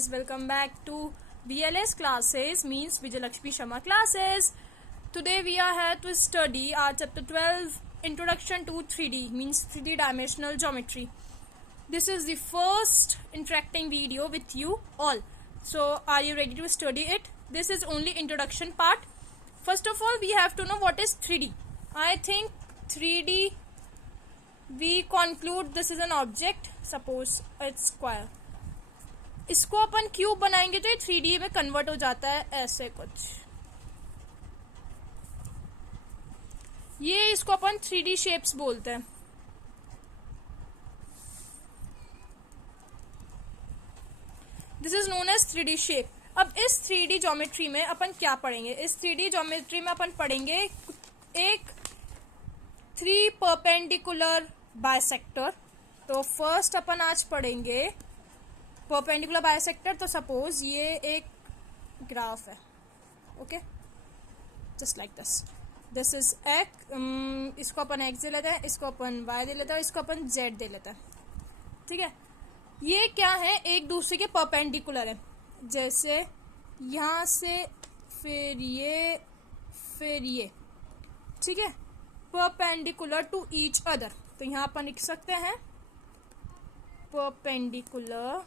guys, welcome back to VLS classes, means Vijayalakshmi Sharma classes. Today we are here to study our chapter 12, Introduction to 3D, means 3D dimensional geometry. This is the first interacting video with you all. So are you ready to study it? This is only introduction part. First of all, we have to know what is 3D. I think 3D, we conclude this is an object, suppose it's square. इसको अपन cube बनाएंगे तो ये 3D में convert हो जाता है ऐसे कुछ. ये इसको अपन 3D शेप्स बोलते हैं. This is known as 3D shape. अब इस 3D ज्योमेट्री में अपन क्या पढ़ेंगे? इस 3D ज्योमेट्री में अपन पढ़ेंगे एक 3 परपेंडिकुलर बाइसेक्टर. तो फर्स्ट अपन आज पढ़ेंगे परपेंडिकुलर बाइसेक्टर. तो सपोज ये एक ग्राफ है, okay, just like this is x. इसको अपन एक्स दे लेते हैं, इसको अपन वाई दे लेते हैं, इसको अपन जेड दे लेते हैं. ठीक है, ये क्या है? एक दूसरे के परपेंडिकुलर है. जैसे यहाँ से फिर ये, ठीक है, परपेंडिकुलर टू ईच अदर. तो यहाँ अपन लिख सकते हैं परपेंडिकुलर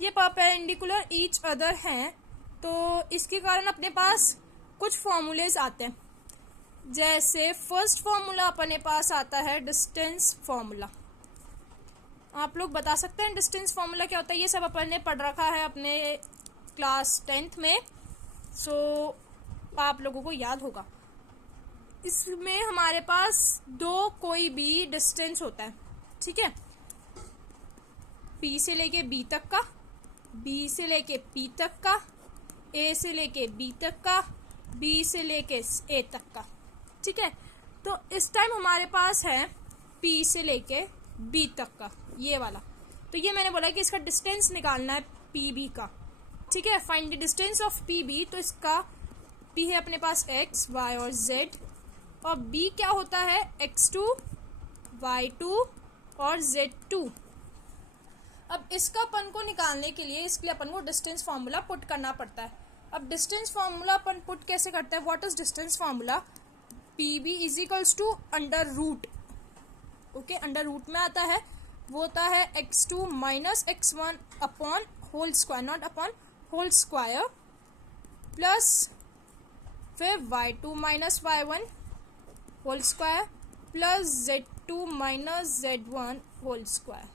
ये परपेंडिकुलर ईच अदर हैं. तो इसके कारण अपने पास कुछ फॉर्मूलेज आते हैं. जैसे फर्स्ट फॉर्मूला अपने पास आता है डिस्टेंस फॉर्मूला. आप लोग बता सकते हैं डिस्टेंस फॉर्मूला क्या होता है? ये सब अपन ने पढ़ रखा है अपने क्लास 10th में. सो आप लोगों को याद होगा. इसमें हमारे पास दो कोई भी डिस्टेंस होता है, ठीक है, P से लेके B तक का, B से लेके P तक का, A से लेके B तक का, B से लेके A तक का. ठीक है, तो इस टाइम हमारे पास है P से लेके B तक का, ये वाला. तो ये मैंने बोला कि इसका डिस्टेंस निकालना है PB का. ठीक है, find the distance of PB. तो इसका P है अपने पास X, Y और Z, और B क्या होता है? X2, Y2 और Z2. अब इसका अपन को निकालने के लिए इसके लिए अपन को डिस्टेंस फार्मूला पुट करना पड़ता है. अब डिस्टेंस फार्मूला अपन पुट कैसे करते हैं? What is distance formula? PB is equals to under root. Okay, under root में आता है, वो होता है x2 minus x1 upon whole square, not upon whole square, plus फिर y2 minus y1 whole square plus z2 minus z1 whole square.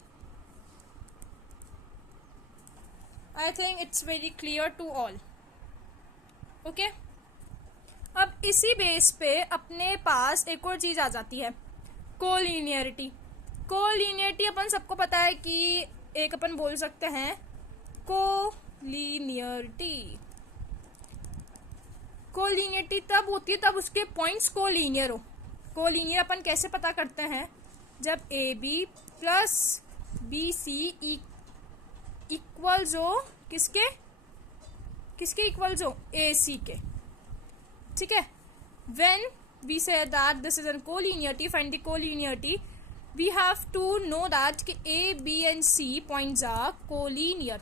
I think it's very clear to all. Okay? अब इसी base पे अपने पास एक और चीज आ जाती है, कोलिनियरिटी. कोलिनियरिटी अपन सबको पता है कि एक अपन बोल सकते हैं कोलिनियरिटी. कोलिनियरिटी तब होती है तब उसके पॉइंट्स कोलिनियर हो. कोलिनियर अपन कैसे पता करते हैं? जब AB प्लस BC इक्वल्स हो किसके इक्वल्स हो? AC के. ठीक है, when we say that this is an collinearity, find the collinearity, we have to know that कि A, B and C points are collinear.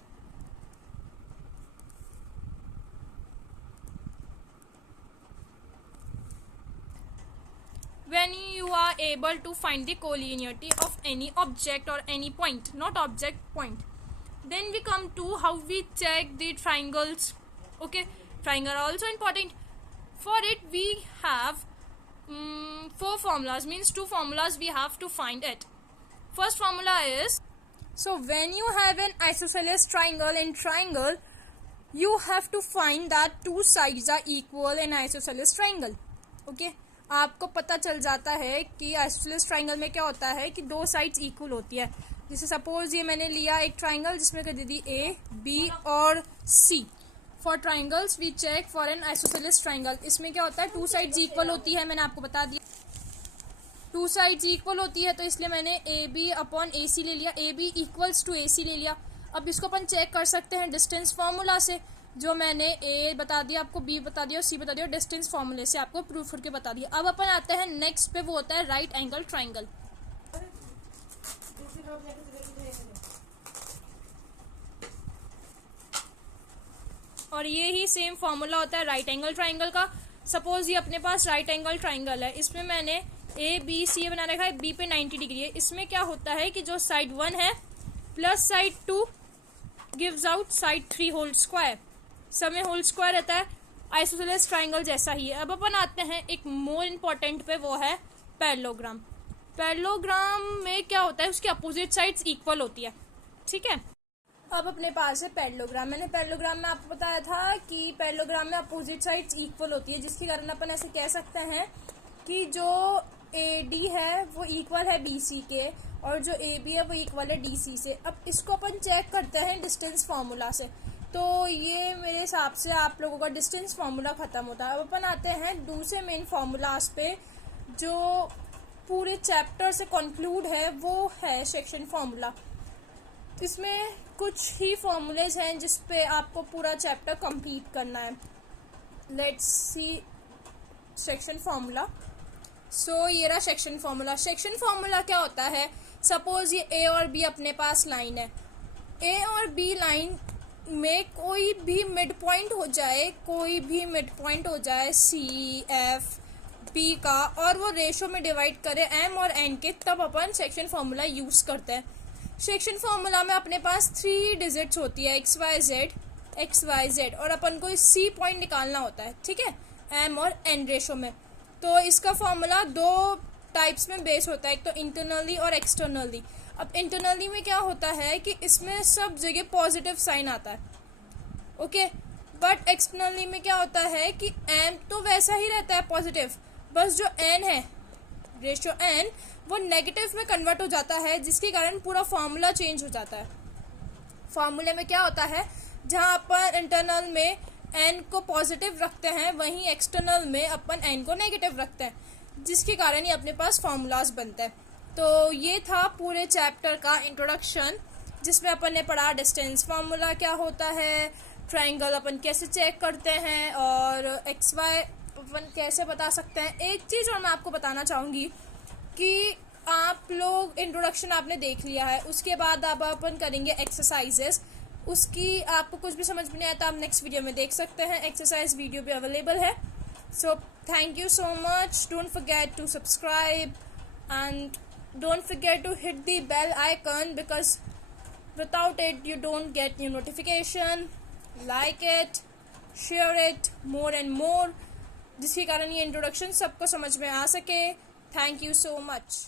When you are able to find the collinearity of any object or any point, not object, point, then we come to how we check the triangles. Okay, triangle are also important. For it we have 4 formulas, means 2 formulas we have to find it. First formula is, so when you have an isosceles triangle, in triangle you have to find that 2 sides are equal in isosceles triangle. Okay, आपको पता चल जाता है कि isosceles triangle में क्या होता है कि 2 साइड्स इक्वल होती है. जैसे सपोज ये मैंने लिया एक ट्राइंगल जिसमें कर दी A, B और C. For triangles we check for an isosceles triangle. इसमें क्या होता है? 2 साइड्स इक्वल होती है, मैंने आपको बता दिया 2 साइड्स इक्वल होती है. तो इसलिए मैंने AB अपॉन AC ले लिया, AB इक्वल्स टू AC ले लिया. अब इसको अपन चेक कर सकते हैं डिस्टेंस फार्मूला से. जो मैंने ए बता दिया आपको, बी बता दिया और सी बता दिया, डिस्टेंस फॉर्मूले से आपको प्रूफ करके बता दिया। अब अपन आते हैं नेक्स्ट पे, वो होता है राइट एंगल ट्राइंगल। और ये ही सेम फॉर्मूला होता है राइट एंगल ट्राइंगल का। सपोज ये अपने पास राइट एंगल ट्राइंगल है, इसमें मैंने ए बी सी बना रखा है, बी पे 90 डिग्री है। इसमें क्या होता है कि जो साइड 1 है plus side 2 gives out side 3 whole square, समय होल स्क्वायर रहता है, आइसोसेलेस ट्राइंगल जैसा ही है। अब अपन आते हैं एक मोर इम्पोर्टेंट पे, वो है पैरेललोग्राम। पैरेललोग्राम में क्या होता है, उसकी अपोजिट साइड्स इक्वल होती है, ठीक है। अब अपने पास है पैरेललोग्राम। मैंने पैरेललोग्राम में आपको बताया था कि पैरेललोग्राम में अपोजिट साइड्स इक्वल होती है, जिसके कारण अपन ऐसे कह सकते हैं कि जो AD है वो इक्वल है BC के, और जो AB है वो इक्वल है DC से। अब इसको अपन चेक करते हैं डिस्टेंस फार्मूला से। तो ये मेरे हिसाब से आप लोगों का डिस्टेंस फार्मूला ख़त्म होता है। अब अपन आते हैं दूसरे मेन फार्मूलाज पे, जो पूरे चैप्टर से कंक्लूड है, वो है सेक्शन फार्मूला। इसमें कुछ ही फॉर्मूलेज हैं जिस पे आपको पूरा चैप्टर कंप्लीट करना है। Let's see section formula. So ये रहा सेक्शन फार्मूला। सेक्शन फार्मूला क्या होता है, सपोज ये ए और बी अपने पास लाइन है, ए और बी लाइन में कोई भी मिड पॉइंट हो जाए, कोई भी मिड पॉइंट हो जाए सी एफ बी का, और वो रेशो में डिवाइड करे एम और एन के, तब अपन सेक्शन फार्मूला यूज करते हैं। सेक्शन फार्मूला में अपने पास 3 डिजिट्स होती है, एक्स वाई जेड, और अपन को सी पॉइंट निकालना होता है, ठीक है, एम और एन रेशो में। तो इसका फॉर्मूला 2 टाइप्स में बेस होता है, एक तो इंटरनली और एक्सटर्नली। अब इंटरनली में क्या होता है कि इसमें सब जगह पॉजिटिव साइन आता है, ओके। बट एक्सटर्नली में क्या होता है कि एम तो वैसा ही रहता है पॉजिटिव, बस जो एन है, रेशो एन, वो नेगेटिव में कन्वर्ट हो जाता है, जिसके कारण पूरा फॉर्मूला चेंज हो जाता है। फॉर्मूले में क्या होता है, जहाँ अपन इंटरनल में एन को पॉजिटिव रखते हैं, वहीं एक्सटर्नल में अपन एन को नेगेटिव रखते हैं, जिसके कारण ही अपने पास फॉर्मूलाज बनते हैं। तो ये था पूरे चैप्टर का इंट्रोडक्शन, जिसमें अपन ने पढ़ा डिस्टेंस फार्मूला क्या होता है, ट्राइंगल अपन कैसे चेक करते हैं, और एक्स वाई अपन कैसे बता सकते हैं। एक चीज़ और मैं आपको बताना चाहूँगी कि आप लोग इंट्रोडक्शन आपने देख लिया है, उसके बाद अब अपन करेंगे एक्सरसाइजेस। उसकी आपको कुछ भी समझ में नहीं आता, आप नेक्स्ट वीडियो में देख सकते हैं, एक्सरसाइज वीडियो भी अवेलेबल है। So thank you so much, don't forget to subscribe and don't forget to hit the bell icon, because without it you don't get new notification. Like it, share it more and more, जिसके कारण ये introduction सबको समझ में आ सके। Thank you so much.